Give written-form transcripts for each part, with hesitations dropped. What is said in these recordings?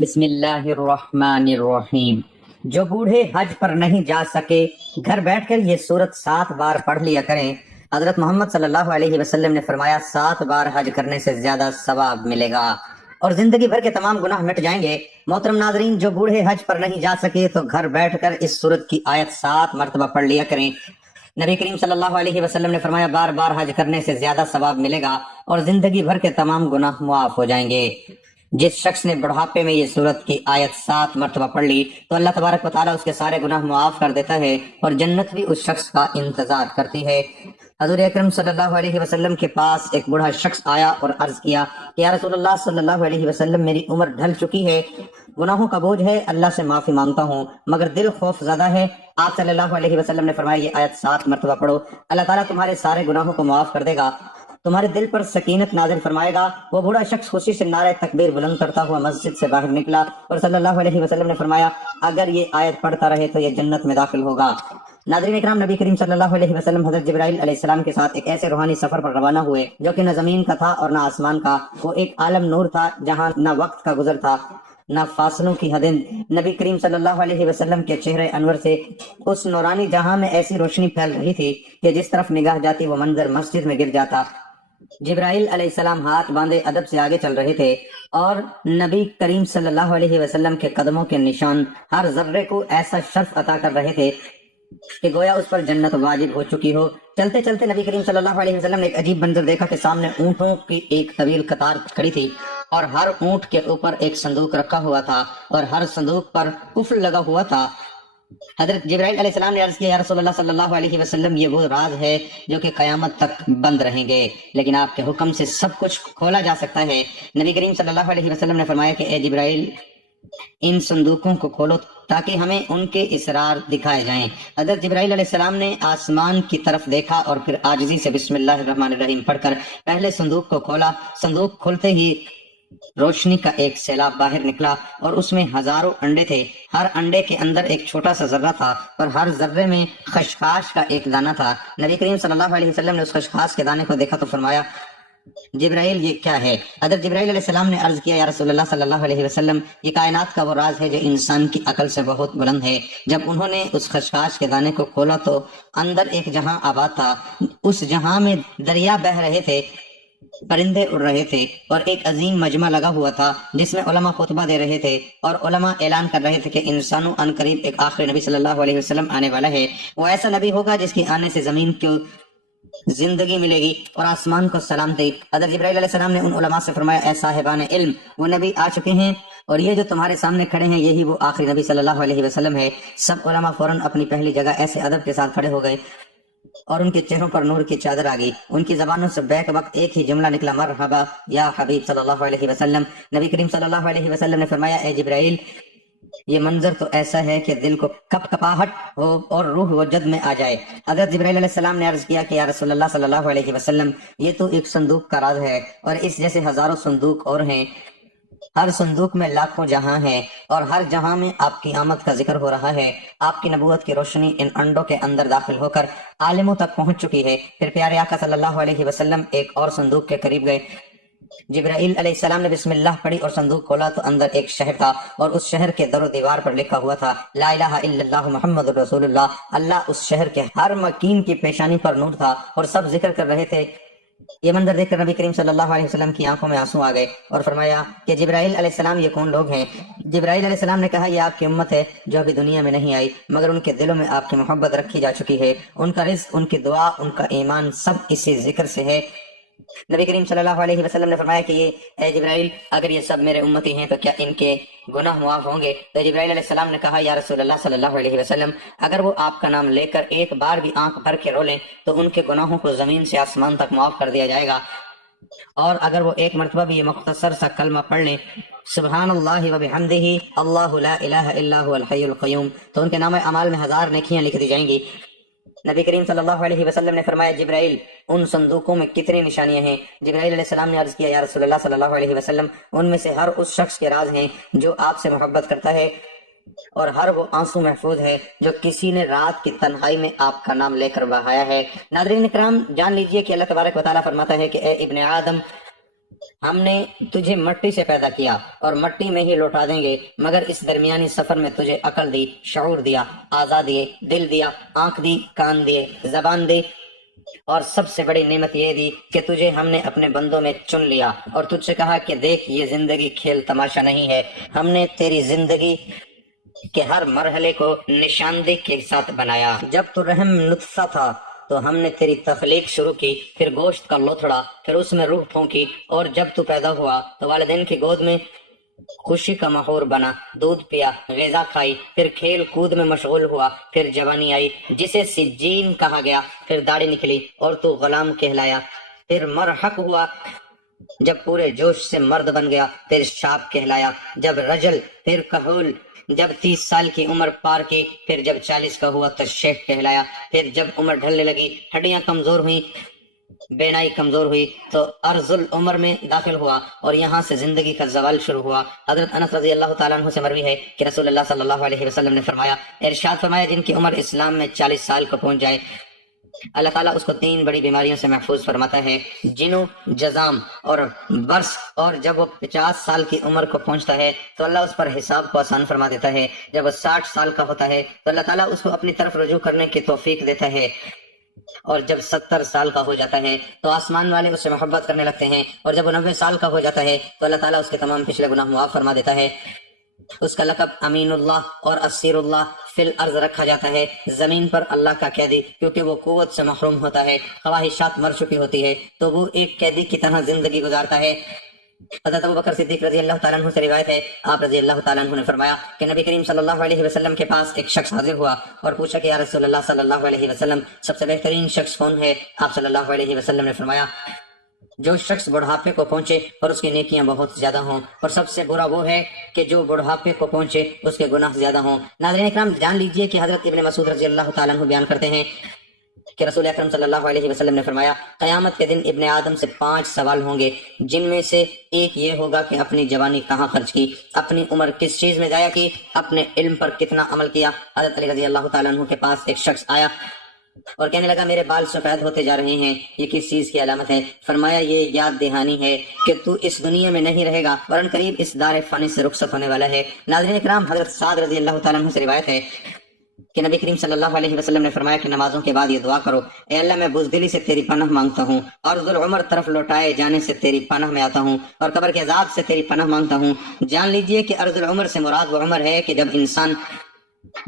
بسم اللہ الرحمن الرحیم۔ جو بوڑھے حج پر نہیں جا سکے گھر بیٹھ کر یہ سورت 7 بار پڑھ لیا کریں۔ حضرت محمد صلی اللہ علیہ وسلم نے فرمایا 7 بار حج کرنے سے زیادہ ثواب ملے گا اور زندگی بھر کے تمام گناہ مٹ جائیں گے۔ محترم ناظرین، جو بوڑھے حج پر نہیں جا سکے تو گھر بیٹھ کر اس سورت کی آیت 7 مرتبہ پڑھ لیا کریں۔ نبی کریم صلی اللہ علیہ وسلم نے فرمایا بار بار حج کرنے سے زیادہ ثواب ملے گا اور زندگی بھر کے تمام گناہ معاف ہو جائیں گے۔ جس شخص نے بڑھاپے میں یہ سورت کی آیت 7 مرتبہ پڑھ لی تو اللہ تبارک و تعالیٰ اس کے سارے گناہ معاف کر دیتا ہے اور جنت بھی اس شخص کا انتظار کرتی ہے۔ حضور اکرم صلی اللہ علیہ وسلم کے پاس ایک بوڑھا شخص آیا اور عرض کیا کہ یا رسول اللہ صلی اللہ علیہ وسلم، میری عمر ڈھل چکی ہے، گناہوں کا بوجھ ہے، اللہ سے معافی مانگتا ہوں، مگر دل خوف زدہ ہے۔ آپ صلی اللہ علیہ وسلم نے فرمایا یہ آیت 7 مرتبہ پڑھو، اللہ تعالیٰ تمہارے سارے گناہوں کو معاف کر دے گا، تمہارے دل پر سکینت نازل فرمائے گا۔ وہ بوڑھا شخص خوشی سے نعرہ تکبیر بلند کرتا ہوا مسجد سے باہر نکلا اور صلی اللہ علیہ وسلم نے فرمایا اگر یہ آیت پڑھتا رہے تو یہ جنت میں داخل ہوگا۔ ناظرین اکرام، نبی کریم صلی اللہ علیہ وسلم حضرت جبرائیل علیہ السلام کے ساتھ ایک ایسے روحانی سفر پر روانہ ہوئے جو کہ نہ زمین کا تھا اور نہ آسمان کا۔ وہ ایک عالم نور تھا جہاں نہ وقت کا گزر تھا نہ فاصلوں کی حدیں۔ نبی کریم صلی اللہ علیہ وسلم کے چہرے انور سے اس نورانی جہاں میں ایسی روشنی پھیل رہی تھی کہ جس طرف نگاہ جاتی وہ منظر مسجد میں گر جاتا۔ جبرائیل علیہ السلام ہاتھ باندھے ادب سے آگے چل رہے تھے اور نبی کریم صلی اللہ علیہ وسلم کے قدموں کے نشان ہر ذرے کو ایسا شرف عطا کر رہے تھے کہ گویا اس پر جنت واجب ہو چکی ہو۔ چلتے چلتے نبی کریم صلی اللہ علیہ وسلم نے ایک عجیب منظر دیکھا کہ سامنے اونٹوں کی ایک طویل قطار کھڑی تھی اور ہر اونٹ کے اوپر ایک صندوق رکھا ہوا تھا اور ہر صندوق پر قفل لگا ہوا تھا۔ حضرت جبرائیل علیہ السلام نے عرض کیا یا رسول اللہ صلی اللہ علیہ وسلم، یہ وہ راز ہے جو کہ قیامت تک بند رہیں گے، لیکن آپ کے حکم سے سب کچھ کھولا جا سکتا ہے۔ نبی کریم صلی اللہ علیہ وسلم نے فرمایا کہ اے جبرائیل، ان صندوقوں کو کھولو تاکہ ہمیں ان کے اسرار دکھائے جائیں۔ حضرت جبرائیل علیہ السلام نے آسمان کی طرف دیکھا اور پھر عاجزی سے بسم اللہ الرحمن الرحیم پڑھ کر پہلے صندوق کو کھولا۔ صندوق کھلتے ہی روشنی کا ایک سیلاب باہر نکلا اور اس میں ہزاروں انڈے تھے۔ ہر انڈے کے اندر ایک چھوٹا سا ذرہ تھا اور ہر ذرے میں خشخاش کا ایک دانہ تھا۔ نبی کریم صلی اللہ علیہ وسلم نے اس خشخاش کے دانے کو دیکھا تو فرمایا جبرائیل یہ کیا ہے؟ حضرت جبرائیل علیہ السلام نے عرض کیا یا رسول اللہ صلی اللہ علیہ وسلم، یہ کائنات کا وہ راز ہے جو انسان کی عقل سے بہت بلند ہے۔ جب انہوں نے اس خشخاش کے دانے کو کھولا تو اندر ایک جہاں آباد تھا، اس جہاں میں دریا بہہ رہے تھے، پرندے اڑ رہے تھے اور ایک عظیم مجمع لگا ہوا تھا جس میں علماء خطبہ دے رہے تھے اور علماء اعلان کر رہے تھے کہ انسانوں ان قریب ایک آخری نبی صلی اللہ علیہ وسلم آنے والا ہے۔ وہ ایسا نبی ہوگا جس کے آنے سے زمین کو زندگی ملے گی اور آسمان کو سلامتی۔ حضرت جبرائیل علیہ السلام نے ان علماء سے فرمایا اے صاحبان علم، وہ نبی آ چکے ہیں اور یہ جو تمہارے سامنے کھڑے ہیں یہی وہ آخری نبی صلی اللہ علیہ وسلم ہے۔ سب علماء فوراً اپنی پہلی جگہ ایسے ادب کے ساتھ کھڑے ہو گئے اور ان کے چہروں پر نور کی چادر آ گئی۔ ان کی زبانوں سے بیک وقت ایک ہی جملہ نکلا، مرحبا یا حبیب صلی اللہ علیہ وسلم۔ نبی کریم صلی اللہ علیہ وسلم نے فرمایا اے جبرائیل، یہ منظر تو ایسا ہے کہ دل کو کپ کپاہٹ ہو اور روح وجد میں آ جائے۔ حضرت جبرائیل علیہ السلام نے عرض کیا کہ یا رسول اللہ صلی اللہ علیہ وسلم، یہ تو ایک صندوق کا راز ہے اور اس جیسے ہزاروں صندوق اور ہیں، ہر صندوق میں لاکھوں جہاں ہیں اور ہر جہاں میں آپ کی آمد کا ذکر ہو رہا ہے۔ آپ کی نبوت کی روشنی ان انڈوں کے اندر داخل ہو کر عالموں تک پہنچ چکی ہے۔ پھر پیارے آقا صلی اللہ علیہ وسلم ایک اور صندوق کے قریب گئے۔ جبرائیل علیہ السلام نے بسم اللہ پڑھی اور صندوق کھولا تو اندر ایک شہر تھا اور اس شہر کے در و دیوار پر لکھا ہوا تھا لا الہ الا اللہ محمد رسول اللہ۔ اللہ اس شہر کے ہر مکین کی پیشانی پر نور تھا اور سب ذکر کر رہے تھے۔ یہ منظر دیکھ کر نبی کریم صلی اللہ علیہ وسلم کی آنکھوں میں آنسو آ گئے اور فرمایا کہ جبرائیل علیہ السلام یہ کون لوگ ہیں؟ جبرائیل علیہ السلام نے کہا یہ آپ کی امت ہے جو ابھی دنیا میں نہیں آئی مگر ان کے دلوں میں آپ کی محبت رکھی جا چکی ہے، ان کا رزق، ان کی دعا، ان کا ایمان سب اسی ذکر سے ہے۔ نبی کریم صلی اللہ علیہ وسلم نے فرمایا کہ یہ اے جبرائیل، اگر یہ سب میرے امتی ہیں تو کیا ان کے گناہ معاف ہوں گے؟ تو جبرائیل علیہ السلام نے کہا یا رسول اللہ صلی اللہ علیہ وسلم، اگر وہ آپ کا نام لے کر ایک بار بھی آنکھ بھر کے رو لیں تو ان کے گناہوں کو زمین سے آسمان تک معاف کر دیا جائے گا، اور اگر وہ ایک مرتبہ بھی یہ مختصر سا کلمہ پڑھ لیں سبحان اللہ و بحمدہ اللہ لا الہ الا هو الحی القیوم، تو ان کے نام اعمال میں 1000 نیکیاں لکھ دی جائیں گی۔ نبی کریم صلی اللہ علیہ وسلم نے فرمایا جبرائیل، ان صندوقوں میں کتنی نشانیاں ہیں؟ جبرائیل علیہ السلام نے عرض کیا یا رسول اللہ صلی اللہ علیہ وسلم، ان میں سے ہر اس شخص کے راز ہیں جو آپ سے محبت کرتا ہے اور ہر وہ آنسو محفوظ ہے جو کسی نے رات کی تنہائی میں آپ کا نام لے کر بہایا ہے۔ ناظرین کرام، جان لیجئے کہ اللہ تبارک و تعالیٰ فرماتا ہے کہ اے ابن آدم، ہم نے تجھے مٹی سے پیدا کیا اور مٹی میں ہی لوٹا دیں گے، مگر اس درمیانی سفر میں تجھے عقل دی، شعور دیا، اعضاء دیے، دل دیا، آنکھ دی، کان دیے، زبان دی، اور سب سے بڑی نعمت یہ دی کہ تجھے ہم نے اپنے بندوں میں چن لیا اور تجھ سے کہا کہ دیکھ یہ زندگی کھیل تماشا نہیں ہے، ہم نے تیری زندگی کے ہر مرحلے کو نشاندہی کے ساتھ بنایا۔ جب تو رحم نطفہ تھا تو ہم نے تیری تخلیق شروع کی، پھر گوشت کا لوتھڑا، پھر اس میں روح پھونکی، اور جب تو پیدا ہوا تو والدین کی گود میں خوشی کا محور بنا، دودھ پیا، غذا کھائی، پھر کھیل کود میں مشغول ہوا، پھر جوانی آئی جسے سجین کہا گیا، پھر داڑھی نکلی اور تو غلام کہلایا، پھر مرحق ہوا جب پورے جوش سے مرد بن گیا، پھر شاب کہلایا، جب رجل، پھر کہول، جب 30 سال کی عمر پار کی، پھر جب 40 کا ہوا تو شیخ کہلایا، پھر جب عمر ڈھلنے لگی، ہڈیاں کمزور ہوئیں، بینائی کمزور ہوئی تو ارذ العمر میں داخل ہوا اور یہاں سے زندگی کا زوال شروع ہوا۔ حضرت انس رضی اللہ تعالیٰ عنہ سے مروی ہے کہ رسول اللہ صلی اللہ علیہ وسلم نے فرمایا، ارشاد فرمایا، جن کی عمر اسلام میں 40 سال کو پہنچ جائے اللہ تعالیٰ اس کو 3 بڑی بیماریوں سے محفوظ فرماتا ہے، جنو، جزام اور برس، اور جب وہ 50 سال کی عمر کو پہنچتا ہے تو اللہ اس پر حساب کو آسان فرما دیتا ہے، جب وہ 60 سال کا ہوتا ہے تو اللہ تعالیٰ اس کو اپنی طرف رجوع کرنے کی توفیق دیتا ہے، اور جب 70 سال کا ہو جاتا ہے تو آسمان والے اس سے محبت کرنے لگتے ہیں، اور جب وہ 90 سال کا ہو جاتا ہے تو اللہ تعالیٰ اس کے تمام پچھلے گناہ معاف فرما دیتا ہے۔ اس کا لقب امین اللہ اور اسیر اللہ فی الارض رکھا جاتا ہے، زمین پر اللہ کا قیدی، کیونکہ وہ قوت سے محروم ہوتا ہے، خواہشات مر چکی ہوتی ہے تو وہ ایک قیدی کی طرح زندگی گزارتا ہے۔ حضرت ابوبکر صدیق رضی اللہ تعالیٰ عنہ سے روایت ہے، آپ رضی اللہ تعالیٰ عنہ نے فرمایا کہ نبی کریم صلی اللہ علیہ وسلم کے پاس ایک شخص حاضر ہوا اور پوچھا کہ یا رسول اللہ صلی اللہ علیہ وسلم، سب سے بہترین شخص کون ہے؟ آپ صلی اللہ علیہ وسلم نے فرمایا، جو شخص بڑھاپے کو پہنچے اور اس کی نیکیاں بہت زیادہ ہوں، اور سب سے برا وہ ہے کہ جو بڑھاپے کو پہنچے اس کے گناہ زیادہ ہوں۔ ناظرین اکرام، جان لیجئے کہ حضرت ابن مسعود رضی اللہ تعالیٰ عنہ بیان کرتے ہیں کہ رسول اکرم صلی اللہ علیہ وسلم نے فرمایا، قیامت کے دن ابن آدم سے 5 سوال ہوں گے، جن میں سے ایک یہ ہوگا کہ اپنی جوانی کہاں خرچ کی، اپنی عمر کس چیز میں ضائع کی، اپنے علم پر کتنا عمل کیا۔ حضرت علی رضی اللہ تعالیٰ عنہ کے پاس ایک شخص آیا اور کہنے لگا، میرے بال سفید ہوتے جا رہے ہیں، یہ کس چیز کی علامت ہے؟ فرمایا، یہ یاد دہانی ہے کہ تو اس دنیا میں نہیں رہے گا، ورن قریب اس دار فانی سے رخصت ہونے والا ہے۔ ناظرین اکرام، حضرت سعد رضی اللہ تعالیٰ عنہ سے روایت ہے کہ نبی کریم صلی اللہ علیہ وسلم نے فرمایا کہ نمازوں کے بعد یہ دعا کرو، اے اللہ میں بزدلی سے تیری پناہ مانگتا ہوں، عرض العمر طرف لوٹائے جانے سے تیری پناہ میں آتا ہوں، اور قبر کے عذاب سے تیری پناہ مانگتا ہوں۔ جان لیجئے کہ عرض العمر سے مراد وہ عمر ہے کہ جب انسان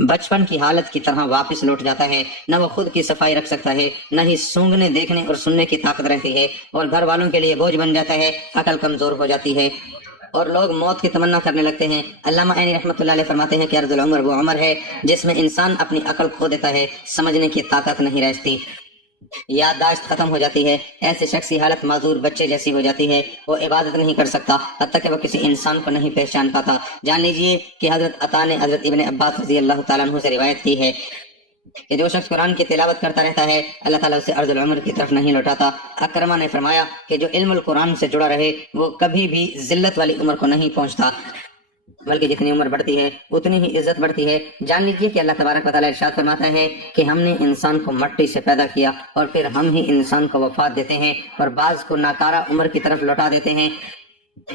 بچپن کی حالت کی طرح واپس لوٹ جاتا ہے، نہ وہ خود کی صفائی رکھ سکتا ہے، نہ ہی سونگنے، دیکھنے اور سننے کی طاقت رہتی ہے، اور گھر والوں کے لیے بوجھ بن جاتا ہے، عقل کمزور ہو جاتی ہے اور لوگ موت کی تمنا کرنے لگتے ہیں۔ علامہ عینی رحمۃ اللہ علیہ فرماتے ہیں کہ عرض العمر وہ عمر ہے جس میں انسان اپنی عقل کھو دیتا ہے، سمجھنے کی طاقت نہیں رہتی، یادداشت ختم ہو جاتی ہے، ایسے شخص کی حالت معذور بچے جیسی ہو جاتی ہے، وہ عبادت نہیں کر سکتا، حتیٰ کہ وہ کسی انسان کو نہیں پہچان پاتا۔ جان لیجئے کہ حضرت عطا نے حضرت ابن عباس رضی اللہ تعالیٰ عنہ سے روایت کی ہے کہ جو شخص قرآن کی تلاوت کرتا رہتا ہے اللہ تعالیٰ اسے عرض العمر کی طرف نہیں لوٹاتا۔ اکرمہ نے فرمایا کہ جو علم القرآن سے جڑا رہے وہ کبھی بھی ذلت والی عمر کو نہیں پہنچتا، بلکہ جتنی عمر بڑھتی ہے اتنی ہی عزت بڑھتی ہے۔ جان لیجیے کہ اللہ تبارک و تعالیٰ ارشاد فرماتا ہے کہ ہم نے انسان کو مٹی سے پیدا کیا اور پھر ہم ہی انسان کو وفات دیتے ہیں اور بعض کو ناکارہ عمر کی طرف لوٹا دیتے ہیں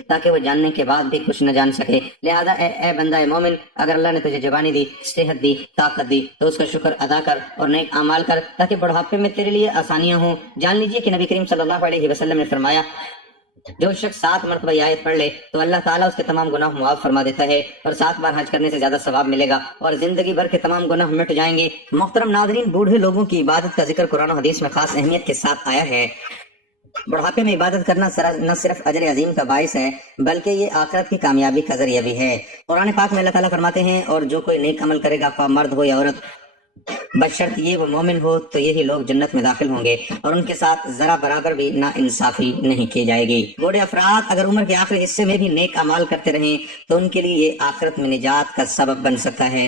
تاکہ وہ جاننے کے بعد بھی کچھ نہ جان سکے۔ لہذا اے بندہ مومن، اگر اللہ نے تجھے جوانی دی، صحت دی، طاقت دی تو اس کا شکر ادا کر اور نیک اعمال کر تاکہ بڑھاپے میں تیرے لیے آسانیاں ہوں۔ جان لیجیے کہ نبی کریم صلی اللہ علیہ وسلم نے فرمایا جو شخص 7 مرتبہ یہ آیت پڑھ لے تو اللہ تعالیٰ اس کے تمام گناہ معاف فرما دیتا ہے اور 7 بار حج کرنے سے زیادہ ثواب ملے گا اور زندگی بھر کے تمام گناہ مٹ جائیں گے۔ محترم ناظرین، بوڑھے لوگوں کی عبادت کا ذکر قرآن و حدیث میں خاص اہمیت کے ساتھ آیا ہے۔ بڑھاپے میں عبادت کرنا نہ صرف اجر عظیم کا باعث ہے بلکہ یہ آخرت کی کامیابی کا ذریعہ بھی ہے۔ قرآن پاک میں اللہ تعالیٰ فرماتے ہیں، اور جو کوئی نیک عمل کرے گا، خواہ مرد ہو یا عورت، بشرط یہ وہ مومن ہو، تو یہی لوگ جنت میں داخل ہوں گے اور ان کے ساتھ ذرا برابر بھی نا انصافی نہیں کی جائے گی۔ بوڑھے افراد اگر عمر کے آخری حصے میں بھی نیک اعمال کرتے رہیں تو ان کے لیے یہ آخرت میں نجات کا سبب بن سکتا ہے۔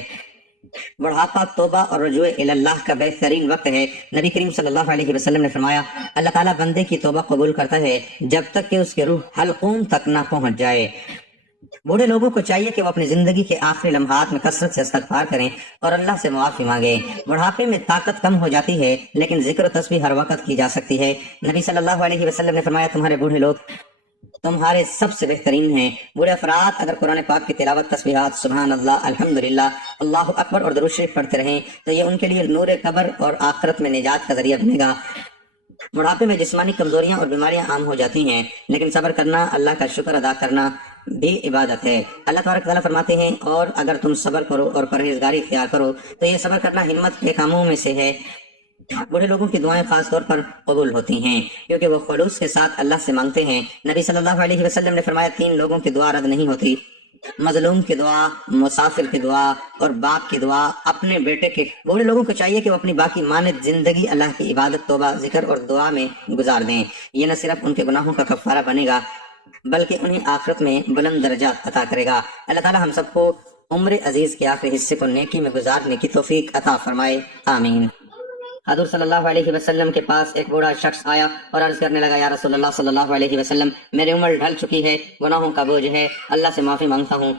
بڑھاپا توبہ اور رجوع اللہ کا بہترین وقت ہے۔ نبی کریم صلی اللہ علیہ وسلم نے فرمایا، اللہ تعالیٰ بندے کی توبہ قبول کرتا ہے جب تک کہ اس کی روح حلقوم تک نہ پہنچ جائے۔ بوڑھے لوگوں کو چاہیے کہ وہ اپنی زندگی کے آخری لمحات میں کثرت سے استغفار کریں اور اللہ سے معافی مانگیں۔ بڑھاپے میں طاقت کم ہو جاتی ہے لیکن ذکر و تسبیح ہر وقت کی جا سکتی ہے۔ نبی صلی اللہ علیہ وسلم نے فرمایا، تمہارے بوڑھے لوگ تمہارے سب سے بہترین ہیں۔ بوڑھے افراد اگر قرآن پاک کی تلاوت، تسبیحات، سبحان اللہ، الحمدللہ، اللہ اکبر اور درود شریف پڑھتے رہیں تو یہ ان کے لیے نور قبر اور آخرت میں نجات کا ذریعہ بنے گا۔ بڑھاپے میں جسمانی کمزوریاں اور بیماریاں عام ہو جاتی ہیں، لیکن صبر کرنا، اللہ کا شکر ادا کرنا بھی عبادت ہے۔ اللہ تبارک تعالیٰ فرماتے ہیں، اور اگر تم صبر کرو اور پرہیزگاری اختیار کرو تو یہ صبر کرنا ہمت کے کاموں میں سے ہے۔ بوڑھے لوگوں کی دعائیں خاص طور پر قبول ہوتی ہیں کیونکہ وہ خلوص کے ساتھ اللہ سے مانگتے ہیں۔ نبی صلی اللہ علیہ وسلم نے فرمایا، 3 لوگوں کی دعا رد نہیں ہوتی: مظلوم کی دعا، مسافر کی دعا اور باپ کی دعا اپنے بیٹے کے۔ بوڑھے لوگوں کو چاہیے کہ وہ اپنی باقی ماند زندگی اللہ کی عبادت، توبہ، ذکر اور دعا میں گزار دیں۔ یہ نہ صرف ان کے گناہوں کا کفارہ بنے گا بلکہ انہیں آخرت میں بلند درجات عطا کرے گا۔ اللہ تعالی ہم سب کو عمر عزیز کے آخری حصے کو نیکی میں گزارنے کی توفیق عطا فرمائے، آمین۔ حضور صلی اللہ علیہ وسلم کے پاس ایک بوڑھا شخص آیا اور عرض کرنے لگا، یا رسول اللہ صلی اللہ علیہ وسلم، میری عمر ڈھل چکی ہے، گناہوں کا بوجھ ہے، اللہ سے معافی مانگتا ہوں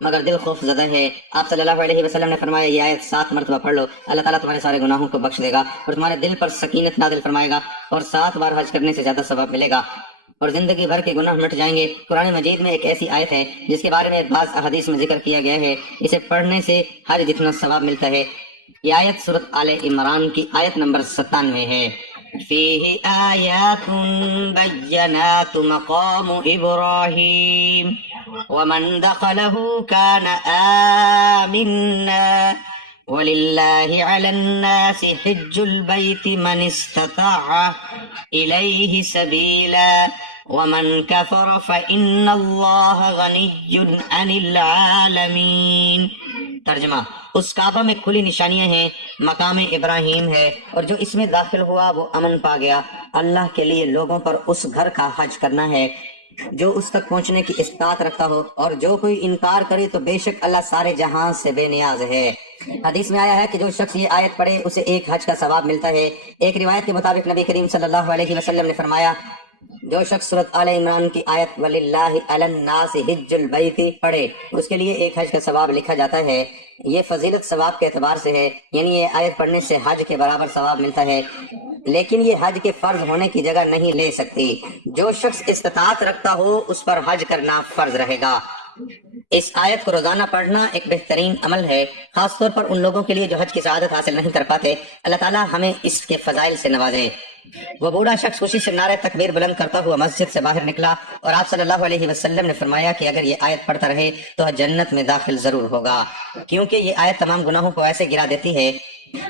مگر دل خوف زدہ ہے۔ آپ صلی اللہ علیہ وسلم نے فرمایا، یہ آیت 7 مرتبہ پڑھ لو، اللہ تعالیٰ تمہارے سارے گناہوں کو بخش دے گا اور تمہارے دل پر سکینت نازل فرمائے گا اور 7 بار حج کرنے سے زیادہ ثواب ملے گا اور زندگی بھر کے گناہ مٹ جائیں گے۔ قرآن مجید میں ایک ایسی آیت ہے جس کے بارے میں بعض احادیث میں ذکر کیا گیا ہے، اسے پڑھنے سے حج جتنا ثواب ملتا ہے۔ یہ آیت سورۃ آل عمران کی آیت نمبر 97 ہے۔ فیہ آیات بینات مقام ابراہیم ومن دخلہ کان آمنا وَلِلَّهِ عَلَى النَّاسِ حِجُّ الْبَيْتِ مَنِ اسْتَطَاعَ إِلَيْهِ سَبِيلًا وَمَنْ كَفَرَ فَإِنَّ اللَّهَ غَنِيٌّ عَنِ الْعَالَمِينَ۔ ترجمہ: اس کعبہ میں کھلی نشانیاں ہیں، مقام ابراہیم ہے، اور جو اس میں داخل ہوا وہ امن پا گیا۔ اللہ کے لیے لوگوں پر اس گھر کا حج کرنا ہے جو اس تک پہنچنے کی استطاعت رکھتا ہو، اور جو کوئی انکار کرے تو بے شک اللہ سارے جہاں سے بے نیاز ہے۔ حدیث میں آیا ہے کہ جو شخص یہ آیت پڑھے اسے ایک حج کا ثواب ملتا ہے۔ ایک روایت کے مطابق نبی کریم صلی اللہ علیہ وسلم نے فرمایا، جو شخص سورۃ آل عمران کی آیت وَلِلَّهِ عَلَى النَّاسِ حِجُّ الْبَيْتِ پڑھے اس کے لیے ایک حج کا ثواب لکھا جاتا ہے۔ یہ فضیلت ثواب کے اعتبار سے ہے، یعنی یہ آیت پڑھنے سے حج کے برابر ثواب ملتا ہے، لیکن یہ حج کے فرض ہونے کی جگہ نہیں لے سکتی۔ جو شخص استطاعت رکھتا ہو اس پر حج کرنا فرض رہے گا۔ اس آیت کو روزانہ پڑھنا ایک بہترین عمل ہے، خاص طور پر ان لوگوں کے لیے جو حج کی سعادت حاصل نہیں کر پاتے۔ اللہ تعالیٰ ہمیں اس کے فضائل سے نوازے۔ وہ بوڑھا شخص خوشی سے نعرہ تکبیر بلند کرتا ہوا مسجد سے باہر نکلا اور آپ صلی اللہ علیہ وسلم نے فرمایا کہ اگر یہ آیت پڑھتا رہے تو جنت میں داخل ضرور ہوگا، کیونکہ یہ آیت تمام گناہوں کو ایسے گرا دیتی ہے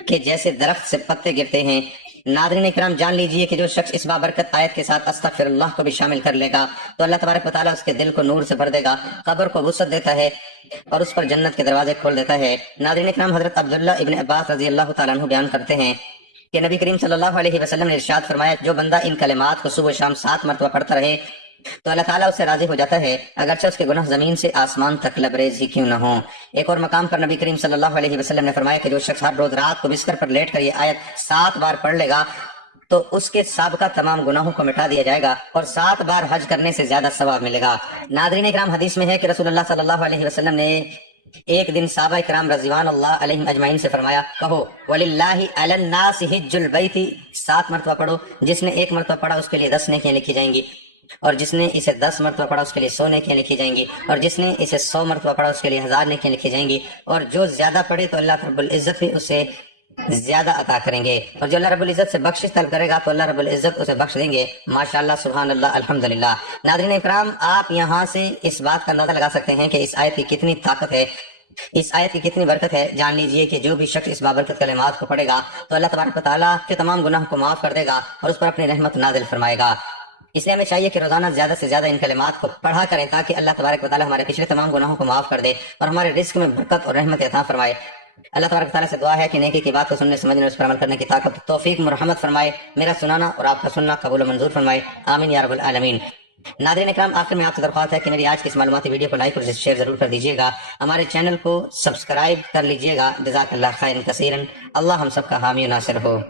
کہ جیسے درخت سے پتے گرتے ہیں۔ ناظرین اکرام، جان لیجئے کہ جو شخص اس بابرکت آیت کے ساتھ استغفر اللہ کو بھی شامل کر لے گا تو اللہ تبارک و تعالیٰ اس کے دل کو نور سے بھر دے گا، قبر کو وسعت دیتا ہے اور اس پر جنت کے دروازے کھول دیتا ہے۔ ناظرین اکرام، حضرت عبداللہ ابن عباس رضی اللہ تعالیٰ عنہ بیان کرتے ہیں کہ نبی کریم صلی اللہ علیہ وسلم نے ارشاد فرمایا، جو بندہ ان کلمات کو صبح و شام 7 مرتبہ پڑھتا رہے تو اللہ تعالیٰ اس سے راضی ہو جاتا ہے، اگرچہ اس کے گناہ زمین سے آسمان تک لبریز ہی کیوں نہ ہوں۔ ایک اور مقام پر نبی کریم صلی اللہ علیہ وسلم نے فرمایا کہ جو شخص ہر روز رات کو بستر پر لیٹ کر یہ آیت 7 بار پڑھ لے گا تو اس کے سابقہ تمام گناہوں کو مٹا دیا جائے گا اور 7 بار حج کرنے سے زیادہ ثواب ملے گا۔ ناظرین اکرام، حدیث میں ہے کہ رسول اللہ صلی اللہ علیہ وسلم نے ایک دن صحابہ کرام رضوان اللہ علیہم اجمعین سے فرمایا، کہو وَلِلَّهِ عَلَى النَّاسِ حِجُّ الْبَيْتِ 7 مرتبہ پڑھو، جس نے 1 مرتبہ پڑھا اس کے لیے 10 نیکیاں لکھی جائیں گی، اور جس نے اسے 10 مرتبہ پڑھا اس کے لیے 100 نیکیاں لکھی جائیں گی، اور جس نے اسے 100 مرتبہ پڑھا اس کے لیے 1000 نیکیاں لکھی جائیں گی، اور جو زیادہ پڑھے تو اللہ رب العزت بھی اسے زیادہ عطا کریں گے، اور جو اللہ رب العزت سے بخشش طلب کرے گا تو اللہ رب العزت اسے بخش دیں گے۔ ماشاءاللہ، سبحان اللہ، الحمدللہ۔ ناظرین اکرام، آپ یہاں سے اس بات کا اندازہ لگا سکتے ہیں کہ اس آیت کی کتنی طاقت ہے، اس آیت کی کتنی برکت ہے۔ جان لیجئے کہ جو بھی شخص اس بابرکت کلمات کو پڑھے گا تو اللہ تبارک و تعالیٰ کے تمام گناہ کو معاف کر دے گا اور اس پر اپنی رحمت نازل فرمائے گا۔ اس لیے ہمیں چاہیے کہ روزانہ زیادہ سے زیادہ ان کلمات کو پڑھا کریں تاکہ اللہ تبارک و تعالیٰ ہمارے پچھلے تمام گناہوں کو معاف کر دے اور ہمارے رزق میں برکت اور رحمت عطا فرمائے۔ اللہ تبارک و تعالیٰ سے دعا ہے کہ نیکی کی بات کو سننے، سمجھنے اور اس پر عمل کرنے کی طاقت، توفیق، مرحمت فرمائے۔ میرا سنانا اور آپ کا سننا قبول و منظور فرمائے، آمین یا رب العالمین۔ ناظرین اکرام، آخر میں آپ سے درخواست ہے کہ میری آج کی اس معلوماتی ویڈیو کو لائک اور شیئر ضرور کر دیجیے گا، ہمارے چینل کو سبسکرائب کر لیجیے گا۔ جزاک اللہ خیرا کثیرا، اللہ ہم سب کا حامی و ناصر ہو۔